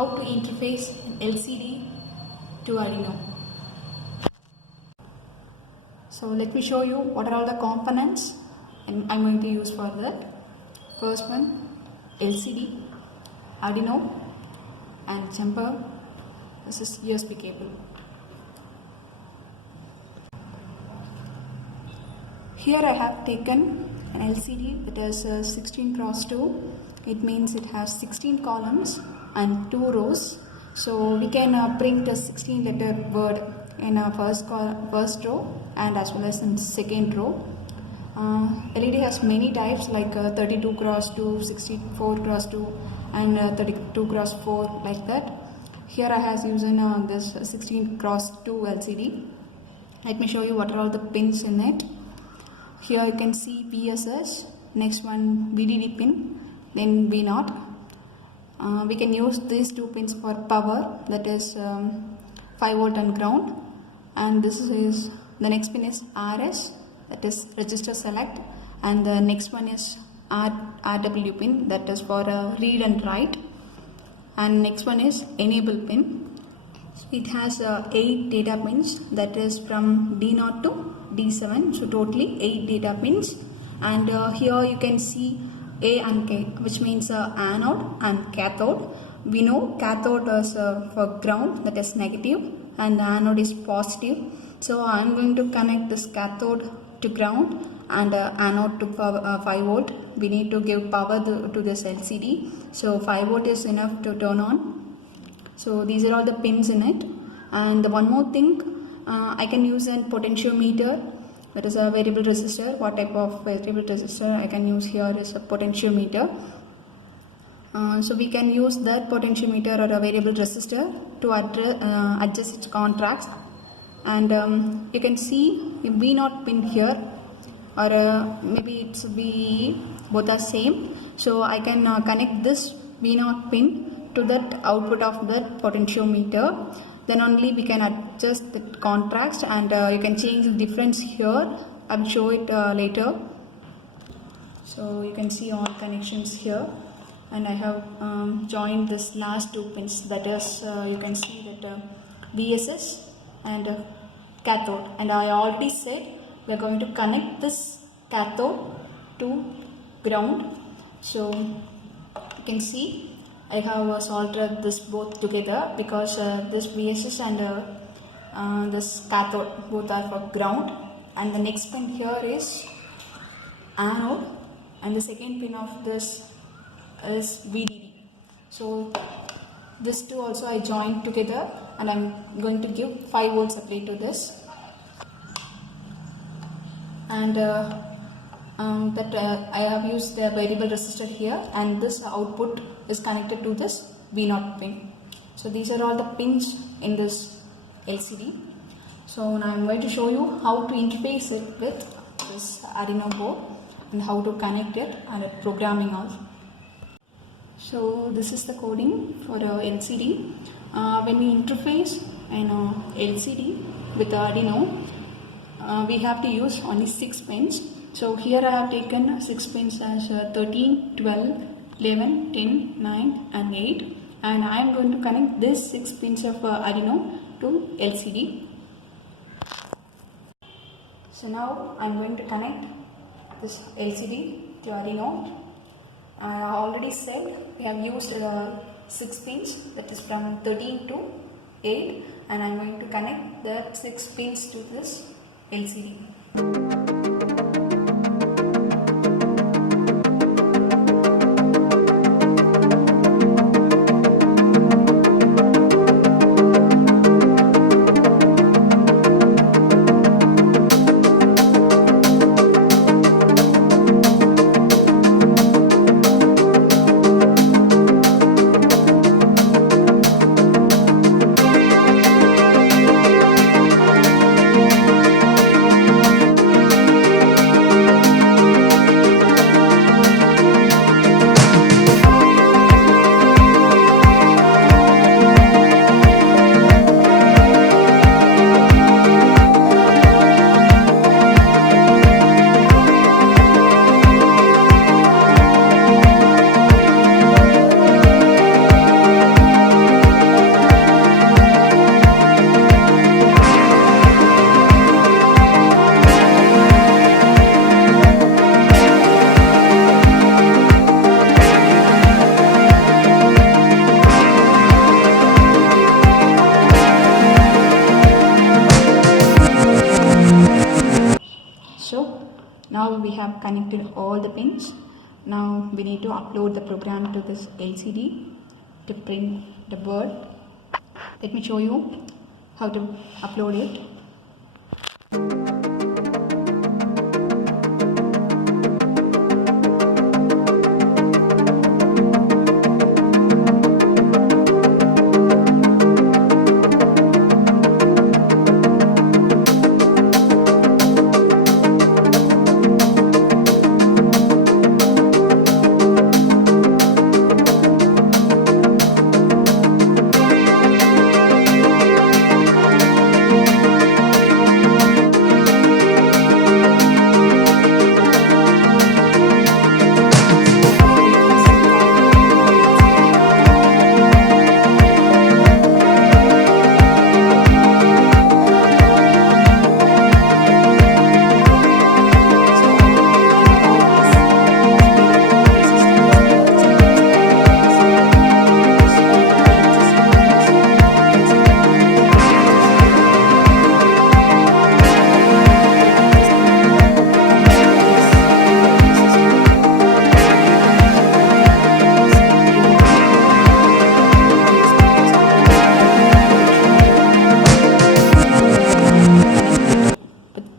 how to interface an LCD to Arduino. So let me show you what are all the components and I'm going to use for that. First one, LCD, Arduino and jumper. This is USB cable. Here I have taken an LCD that is 16x2. It means it has 16 columns and 2 rows. So we can print a 16-letter word in a first row and as well as in second row. LED has many types like 32x2, 64x2 and 32x4 like that. Here I have used this 16x2 LCD. Let me show you what are all the pins in it. Here you can see VSS, next one VDD pin, then V0. We can use these 2 pins for power, that is 5 volt and ground, and this is the next pin is RS, that is register select, and the next one is RW pin, that is for read and write, and next one is enable pin. It has 8 data pins, that is from D0 to D7, so totally 8 data pins. And here you can see A and K, which means anode and cathode. We know cathode is for ground, that is negative, and the anode is positive. So I am going to connect this cathode to ground and anode to 5 volt. We need to give power to this LCD. So 5 volt is enough to turn on. So these are all the pins in it. And one more thing, I can use a potentiometer, that is a variable resistor. What type of variable resistor I can use here is a potentiometer. So we can use that potentiometer or a variable resistor to adjust its contrast. And you can see a V0 pin here, or maybe it's V, both are same. So I can connect this V0 pin to that output of that potentiometer. Then only we can adjust the contrast, and you can change the difference here. I'll show it later. So you can see all connections here, and I have joined this last 2 pins, that is you can see that VSS and cathode, and I already said we are going to connect this cathode to ground. So you can see I have soldered this both together because this VSS and this cathode both are for ground, and the next pin here is anode, and the second pin of this is VDD. So this 2 also I joined together, and I am going to give 5 volts supply to this, and I have used the variable resistor here, and this output is connected to this V0 pin. So these are all the pins in this LCD. So now I am going to show you how to interface it with this Arduino board and how to connect it and programming also. So this is the coding for LCD. When we interface an LCD with Arduino, we have to use only 6 pins. So here I have taken 6 pins as 13, 12, 11, 10, 9 and 8, and I am going to connect these 6 pins of Arduino to LCD. So now I am going to connect this LCD to Arduino. I already said we have used 6 pins, that is from 13 to 8, and I am going to connect that 6 pins to this LCD. now we have connected all the pins. Now we need to upload the program to this LCD to print the board. Let me show you how to upload it.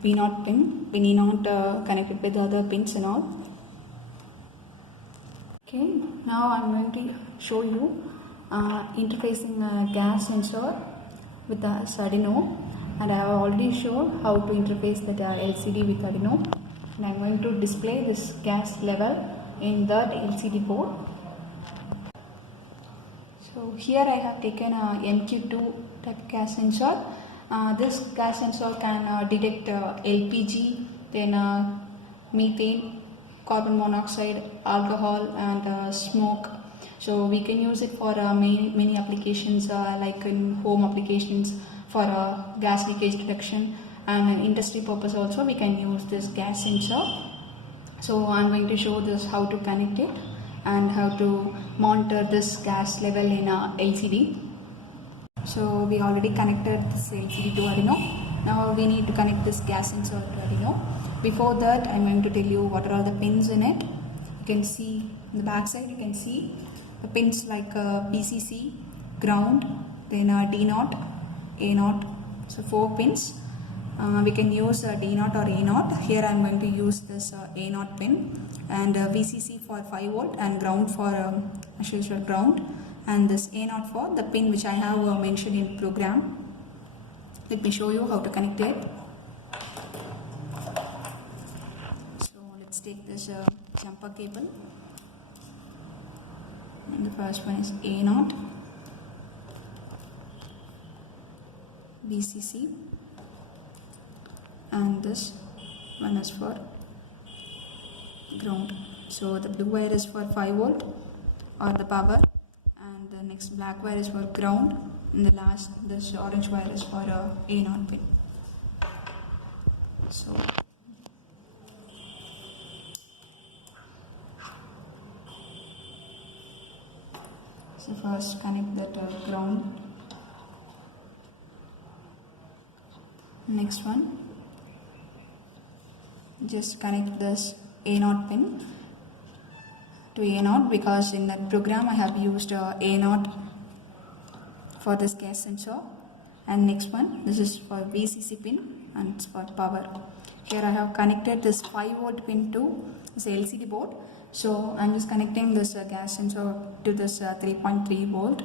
V0 pin, we need not connect it with other pins and all. Okay, now I'm going to show you interfacing a gas sensor with the Arduino, and I have already shown how to interface that LCD with Arduino, and I'm going to display this gas level in that LCD board. So here I have taken a MQ2 type gas sensor. This gas sensor can detect LPG, then methane, carbon monoxide, alcohol, and smoke. So we can use it for many applications, like in home applications for gas leakage detection, and industry purpose also we can use this gas sensor. So I'm going to show this how to connect it and how to monitor this gas level in a LCD. So we already connected this LCD to Arduino. Now we need to connect this gas sensor to Arduino. Before that, I'm going to tell you what are all the pins in it. You can see in the back side, you can see the pins like VCC, ground, then D0, A0. So 4 pins. We can use D0 or A0. Here I'm going to use this A0 pin, and VCC for 5 volt and ground for as usual ground, and this A0 for the pin which I have mentioned in program. Let me show you how to connect it. So let's take this jumper cable, and the first one is A0, VCC, and this one is for ground. So the blue wire is for 5 volt or the power, and the next black wire is for ground, and the last this orange wire is for A0 pin. So first connect that ground. Next one, just connect this A0 pin to A0, because in that program I have used A0 for this gas sensor. And next one, this is for VCC pin and it's for power. Here I have connected this 5 volt pin to this LCD board. So I'm just connecting this gas sensor to this 3.3 volt.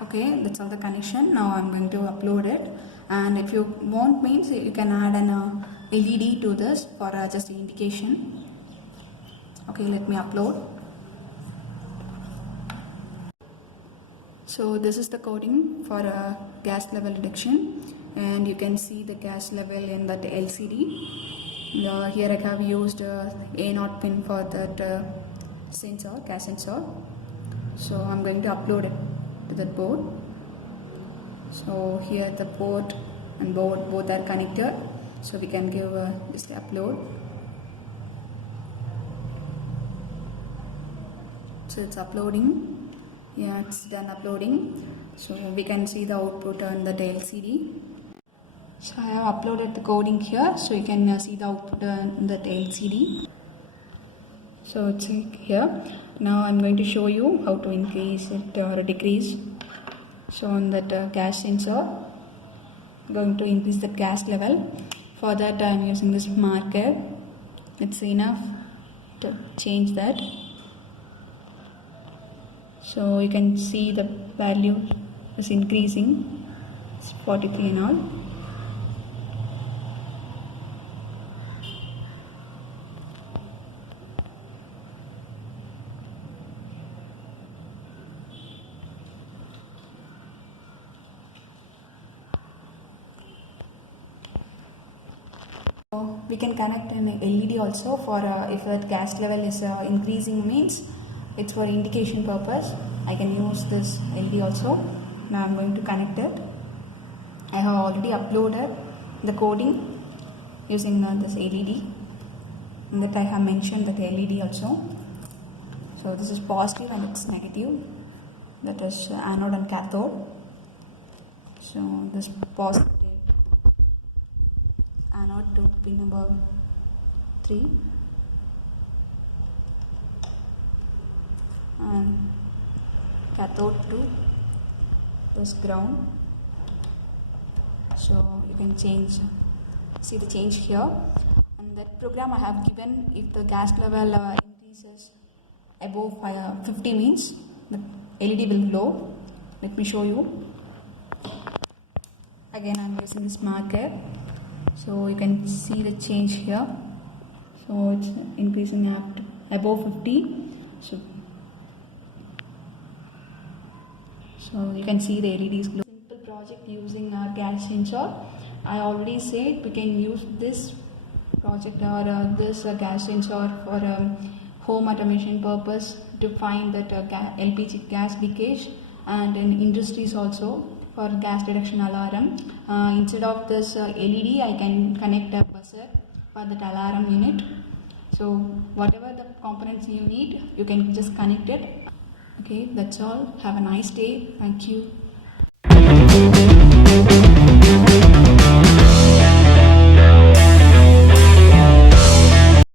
Okay, that's all the connection. Now I'm going to upload it, and if you want means you can add an LED to this for just indication. Okay, let me upload. So this is the coding for gas level detection, and you can see the gas level in that LCD. Here I have used A0 pin for that sensor, gas sensor. So I'm going to upload it to that board. So here the port and board both are connected, so we can give this upload. So it's uploading. Yeah, it's done uploading. So we can see the output on the LCD. So I have uploaded the coding here, so you can see the output in that LCD. So it's here. Now I'm going to show you how to increase it or decrease. So on that gas sensor, I'm going to increase the gas level. For that I'm using this marker. It's enough to change that. So you can see the value is increasing. It's 43 and all. So we can connect an LED also for if that gas level is increasing, means it's for indication purpose. I can use this LED also. Now I'm going to connect it. I have already uploaded the coding using this LED, and that I have mentioned that LED also. So this is positive and it's negative. That is anode and cathode. So this positive anode to pin number 3 and cathode to this ground. So you can see the change here, and that program I have given, if the gas level increases above 50 means the LED will glow. Let me show you. Again I am using this marker, so you can see the change here. So it's increasing up to above 50. So you can see the LEDs glow. Simple project using a gas sensor. I already said we can use this project or this gas sensor for home automation purpose to find that LPG gas leakage, and in industries also for gas detection alarm. Instead of this LED, I can connect a buzzer for that alarm unit. So whatever the components you need, you can just connect it. Okay, that's all. Have a nice day. Thank you.